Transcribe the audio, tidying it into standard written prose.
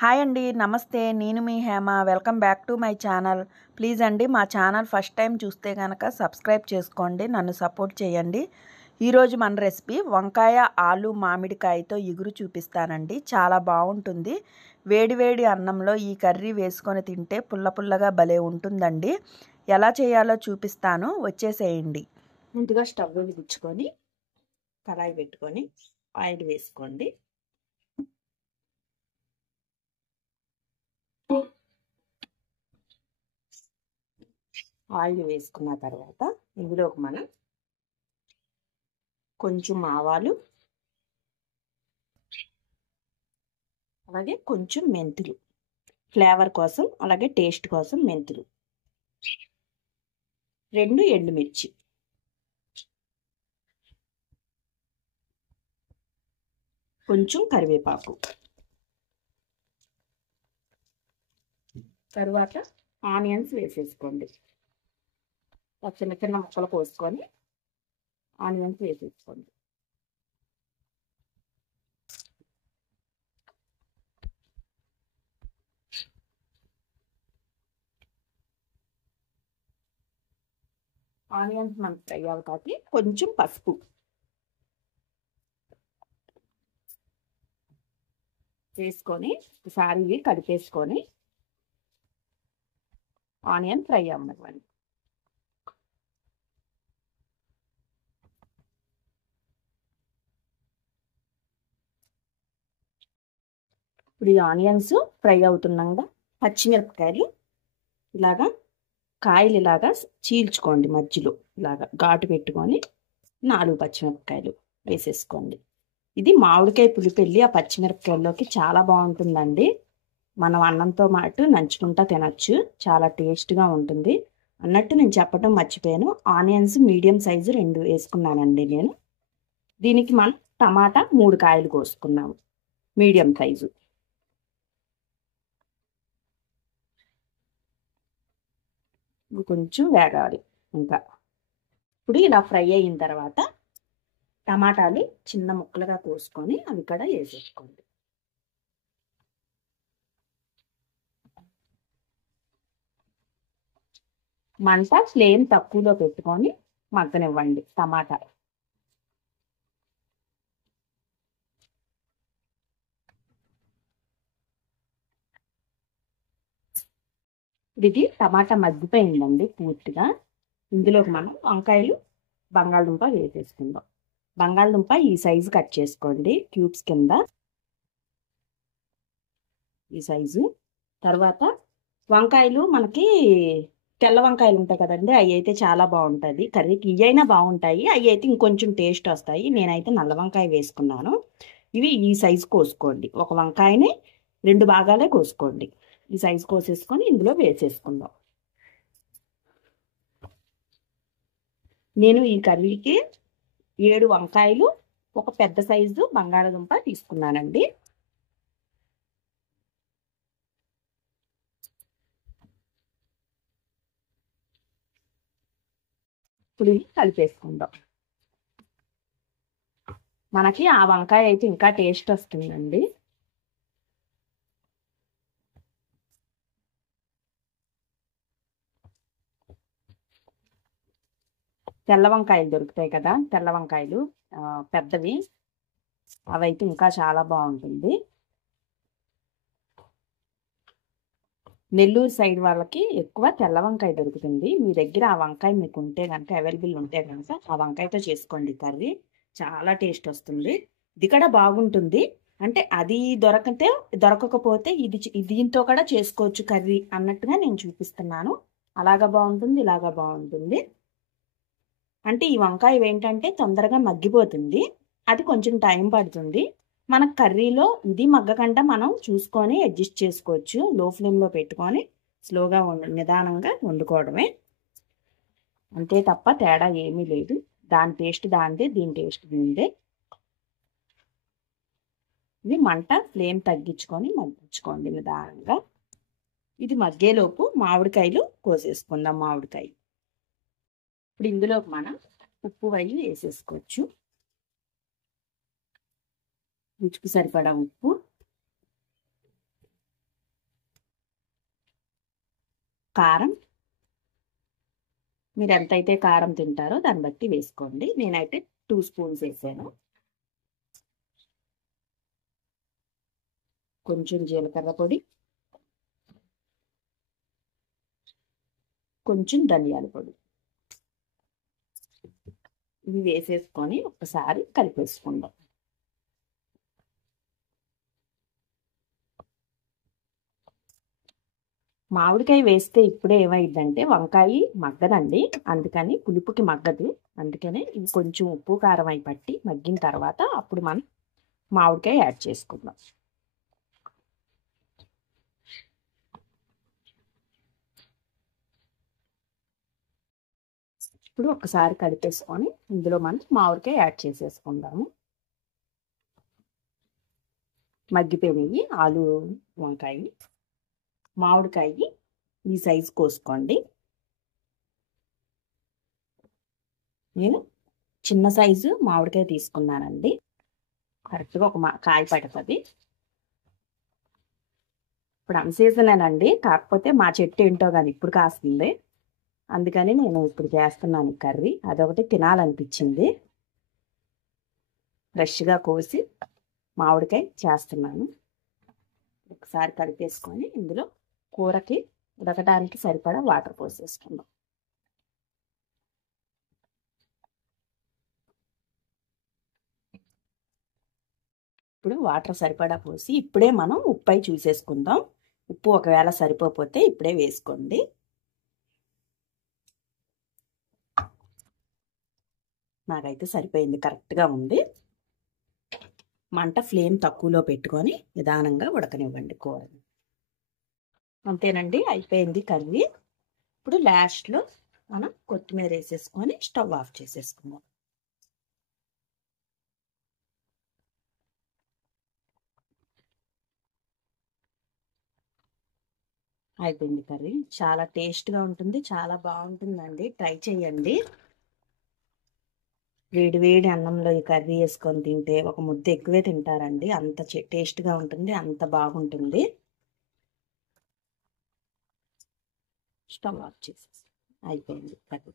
Hi అండి, నమస్తే. నేను మీ Hema. Welcome back to my channel. Please అండి, మా ఛానల్ ఫస్ట్ టైం చూస్తే కనుక సబ్స్క్రైబ్ చేసుకోండి, నన్ను సపోర్ట్ చేయండి. ఈరోజు మన రెసిపీ వంకాయ ఆలు మామిడికాయతో ఇగురు చూపిస్తానండి. చాలా బాగుంటుంది. వేడివేడి అన్నంలో ఈ కర్రీ వేసుకొని తింటే పుల్ల పుల్లగా భలే ఉంటుందండి. ఎలా చేయాలో చూపిస్తాను, వచ్చేసేయండి. ముందుగా స్టవ్ వెలిగించుకొని కళాయి పెట్టుకొని ఆయిల్ వేసుకోండి. ఆయిల్ వేసుకున్న తర్వాత ఇందులోకి మనం కొంచెం ఆవాలు, అలాగే కొంచెం మెంతులు, ఫ్లేవర్ కోసం, అలాగే టేస్ట్ కోసం మెంతులు, 2 ఎండుమిర్చి, కొంచెం కరివేపాకు, తర్వాత ఆనియన్స్ వేసేసుకోండి. చిన్న చిన్న ముక్కలు కోసుకొని ఆనియన్స్ వేసేసుకోండి. ఆనియన్స్ మనకు ఫ్రై అవుతాయి. కొంచెం పసుపు వేసుకొని ఒకసారి కలిపేసుకొని ఆనియన్ ఫ్రై అవ్వనివ్వండి. ఇప్పుడు ఈ ఆనియన్స్ ఫ్రై అవుతున్నాగా పచ్చిమిరపకాయలు ఇలాగా కాయలు ఇలాగా చీల్చుకోండి. మధ్యలో ఇలాగా ఘాటు పెట్టుకొని 4 పచ్చిమిరపకాయలు వేసేసుకోండి. ఇది మామిడికాయ పులిపెల్లి ఆ పచ్చిమిరపకాయల్లోకి చాలా బాగుంటుందండి. మనం అన్నంతో మాట నంచుకుంటా తినచ్చు, చాలా టేస్ట్గా ఉంటుంది. అన్నట్టు నేను చెప్పడం మర్చిపోయాను, ఆనియన్స్ మీడియం సైజు 2 వేసుకున్నానండి నేను. దీనికి మనం టమాటా 3 కాయలు కోసుకున్నాము, మీడియం సైజు. కొంచెం వేగాలి. ఇంకా ఇప్పుడు ఇలా ఫ్రై అయిన తర్వాత టమాటాలు చిన్న ముక్కలుగా కోసుకొని అవి కూడా వేసేసుకోండి. మంట ఫ్లేమ్ తక్కువలో పెట్టుకొని మగ్గనివ్వండి టమాటా. ఇది టమాటా మగ్గిపోయిందండి పూర్తిగా. ఇందులోకి మనం వంకాయలు, బంగాళదుంప వేసేసుకుందాం. బంగాళదుంప ఈ సైజు కట్ చేసుకోండి, క్యూబ్స్ కింద ఈ సైజు. తర్వాత వంకాయలు మనకి తెల్ల వంకాయలు ఉంటాయి కదండి, అవి అయితే చాలా బాగుంటుంది కర్రీకి. ఇవి అయినా బాగుంటాయి, అవి అయితే ఇంకొంచెం టేస్ట్ వస్తాయి. నేనైతే నల్ల వంకాయ వేసుకున్నాను. ఇవి ఈ సైజు కోసుకోండి. ఒక వంకాయని 2 భాగాలే కోసుకోండి. ఈ సైజు కోసేసుకొని ఇందులో వేసేసుకుందాం. నేను ఈ కర్రీకి 7 వంకాయలు, ఒక పెద్ద సైజు బంగాళదుంప తీసుకున్నానండి. ఇప్పుడు కలిపేసుకుందాం. మనకి ఆ వంకాయ అయితే ఇంకా టేస్ట్ వస్తుందండి. తెల్ల వంకాయలు దొరుకుతాయి కదా, తెల్ల వంకాయలు పెద్దవి, అవైతే ఇంకా చాలా బాగుంటుంది. నెల్లూరు సైడ్ వాళ్ళకి ఎక్కువ తెల్ల వంకాయ దొరుకుతుంది. మీ దగ్గర ఆ వంకాయ మీకు ఉంటే కనుక, అవైలబుల్ ఉంటే కనుక ఆ వంకాయతో చేసుకోండి కర్రీ, చాలా టేస్ట్ వస్తుంది. ఇది కూడా బాగుంటుంది. అంటే అది దొరకకపోతే ఇది దీంతో కూడా చేసుకోవచ్చు కర్రీ అన్నట్టుగా నేను చూపిస్తున్నాను. అలాగా బాగుంటుంది, ఇలాగా బాగుంటుంది. అంటే ఈ వంకాయ ఏంటంటే తొందరగా మగ్గిపోతుంది, అది కొంచెం టైం పడుతుంది. మన కర్రీలో ఇది మగ్గకుండా మనం చూసుకొని అడ్జస్ట్ చేసుకోవచ్చు. లో ఫ్లేమ్లో పెట్టుకొని స్లోగా నిదానంగా వండుకోవడమే, అంతే తప్ప తేడా ఏమీ లేదు. దాని టేస్ట్ దానిదే, దీని టేస్ట్ దీనిదే. ఇది మంట ఫ్లేమ్ తగ్గించుకొని మగ్గించుకోండి నిదానంగా. ఇది మగ్గేలోపు మామిడికాయలు కోసేసుకుందాం. మామిడికాయ ఇప్పుడు ఇందులోకి మనం ఉప్పు వేసేసుకోవచ్చు. రుచికి సరిపడా ఉప్పు, కారం మీరు ఎంతైతే కారం తింటారో దాన్ని బట్టి వేసుకోండి. నేనైతే 2 స్పూన్స్ వేసాను. కొంచెం జీలకర్ర పొడి, కొంచెం ధనియాల పొడి, ఇవి వేసేసుకొని ఒకసారి కలిపేసుకుందాం. మామిడికాయ వేస్తే ఇప్పుడే ఏమైందంటే వంకాయ మగ్గదండి, అందుకని పులుపుకి మగ్గదు. అందుకనే ఇది కొంచెం ఉప్పు కారం అయి పట్టి మగ్గిన తర్వాత అప్పుడు మనం మామిడికాయ యాడ్ చేసుకుందాం. ఇప్పుడు ఒకసారి కలిపేసుకొని ఇందులో మనం మామిడికాయ యాడ్ చేసేసుకుందాము. మగ్గిపోయినవి ఆలు వంకాయ, మామిడికాయ ఈ సైజు కోసుకోండి. నేను చిన్న సైజు మామిడికాయ తీసుకున్నానండి, కరెక్ట్గా ఒక కాయ పడుతుంది. ఇప్పుడు అన్సీజనేనండి, కాకపోతే మా చెట్టు ఏంటో కానీ ఇప్పుడు కాస్తుంది, అందుకని నేను ఇప్పుడు చేస్తున్నాను కర్రీ. అదొకటి తినాలనిపించింది, ఫ్రెష్గా కోసి మామిడికాయ చేస్తున్నాను. ఒకసారి కలిపేసుకొని ఇందులో కూరకి ఉడకడానికి సరిపడా వాటర్ పోసేసుకుందాం. ఇప్పుడు వాటర్ సరిపడా పోసి ఇప్పుడే మనం ఉప్పు చూసేసుకుందాం. ఉప్పు ఒకవేళ సరిపోతే ఇప్పుడే వేసుకోండి. నాకైతే సరిపోయింది, కరెక్ట్గా ఉంది. మంట ఫ్లేమ్ తక్కువలో పెట్టుకొని నిదానంగా ఉడకనివ్వండి కూరని. అంతేనండి, అయిపోయింది కర్రీ. ఇప్పుడు లాస్ట్లో మనం కొత్తిమీర వేసేసుకొని స్టవ్ ఆఫ్ చేసేసుకుందాం. అయిపోయింది కర్రీ. చాలా టేస్ట్గా ఉంటుంది, చాలా బాగుంటుందండి, ట్రై చేయండి. వేడి వేడి అన్నంలో ఈ కర్రీ వేసుకొని తింటే ఒక ముద్ద ఎక్కువే తింటారండి, అంత టేస్ట్గా ఉంటుంది, అంత బాగుంటుంది. స్టవ్ ఆఫ్ చేసేసి అయిపోయింది కర్రీ.